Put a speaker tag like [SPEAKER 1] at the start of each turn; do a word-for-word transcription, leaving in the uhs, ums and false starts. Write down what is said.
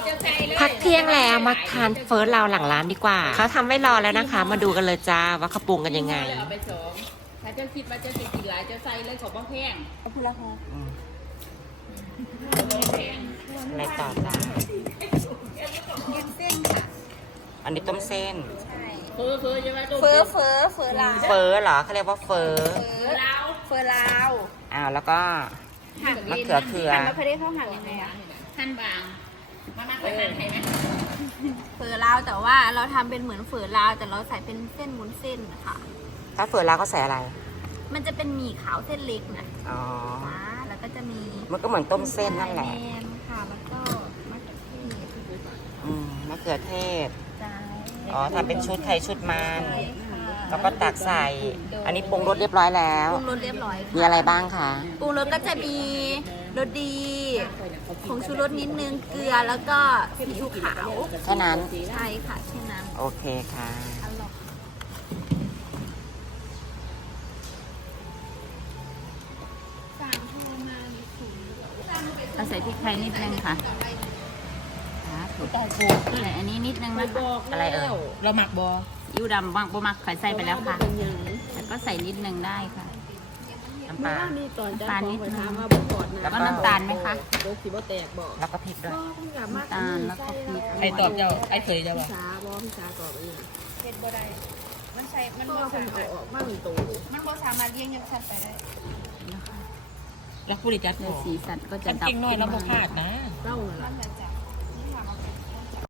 [SPEAKER 1] พักเที่ยงแล้วมาทานเฟิร์สเราหลังร้านดีกว่าเขาทำไว้รอแล้วนะคะ มาดูกันเลยจ้าว่าเขาปรุงกันยังไง
[SPEAKER 2] เอาไปสองถ้าเจ้าคิดว่าเจ้าสิกินหลายเจ้าใส่เลยขอบบ้าแพงเอาพูละพอแพง
[SPEAKER 1] อะไรต่อจ้า
[SPEAKER 3] เย็นเส้นค่ะ
[SPEAKER 1] อันนี้ต้มเส้น
[SPEAKER 3] ใช่
[SPEAKER 2] เฟอเฟอใช่ไหม
[SPEAKER 3] เฟอเฟอเฟอลาว
[SPEAKER 1] เฟอร์เหรอเขาเรียกว่าเฟอร์
[SPEAKER 3] เฟอลาวเฟอลาว
[SPEAKER 1] อ้าวแล้วก็
[SPEAKER 3] หั่น
[SPEAKER 1] มะเขือเขือ
[SPEAKER 3] หั่นมะเขือเทศเขาหั่นยังไงอะ
[SPEAKER 2] หั่นบางมามาเคยหั่นไข่ไหม
[SPEAKER 3] เฟอลาวแต่ว่าเราทำเป็นเหมือนเฟอลาวแต่เราใส่เป็นเส้นวุ้นเส้นค่ะ
[SPEAKER 1] ถ้าเฟอร์แล้วเขาใส่อะไร
[SPEAKER 3] มันจะเป็นหมี่ขาวเส้นเล็กนะ
[SPEAKER 1] อ๋อ
[SPEAKER 3] จ้าแล้วก็จะมี
[SPEAKER 1] มันก็เหมือนต้มเส้นนั่นแหละ
[SPEAKER 3] แมนค่ะแล้วก็มะเขือเทศ
[SPEAKER 1] อืมมะเขือเทศ
[SPEAKER 3] จ้า
[SPEAKER 1] อ๋อทำเป็นชุดไข่ชุดมัน
[SPEAKER 3] ใช่ค่ะ
[SPEAKER 1] แล้วก็ตักใส่ อันนี้ปรุงรสเรียบร้อยแล้ว
[SPEAKER 3] ปรุงรสเรียบร้อยค่ะ
[SPEAKER 1] มีอะไรบ้างคะ
[SPEAKER 3] ปรุงรสก็จะมีรสดีผงชูรสนิดนึงเกลือแล้วก็ซีอิ๊วขาว
[SPEAKER 1] แค่นั้น
[SPEAKER 3] ใช่ค่ะแค่นั้น
[SPEAKER 1] โอเคค่ะ
[SPEAKER 3] อร่อย
[SPEAKER 2] เราใส่พริกไทยนิดนึงค่ะถูกต้องถูกอันนี้นิดนึงนะคะ
[SPEAKER 1] อะไรเอ่ย
[SPEAKER 2] เราหมักบอยูดำบางบมักไข่ใส่ไปแล้วค่ะแล้วก็ใส่นิดนึงได้ค่ะ
[SPEAKER 1] น้ำปลา
[SPEAKER 2] น้ำตาลนิดนึง
[SPEAKER 1] แล้
[SPEAKER 2] แล้ว ว
[SPEAKER 1] ก็
[SPEAKER 2] ก็น้ำตาลไหมคะ
[SPEAKER 1] แล้วก็พริกด้วย
[SPEAKER 2] น้ำตาลแล้วก็พริก
[SPEAKER 4] ไอตอบเจ้าไอเคยเจ้าบอก
[SPEAKER 3] เผ็ดบ่ได้มันใส่มันบ่สามารถมันบ่สามารถเลี้ยงยังสัตว์ไปได้
[SPEAKER 4] แล้วผู้ริจัด
[SPEAKER 2] ใน
[SPEAKER 4] บอก
[SPEAKER 2] สีสันก็จะ
[SPEAKER 4] จำจริงน้อยแล้วบ่พลาดนะ
[SPEAKER 3] มันจะ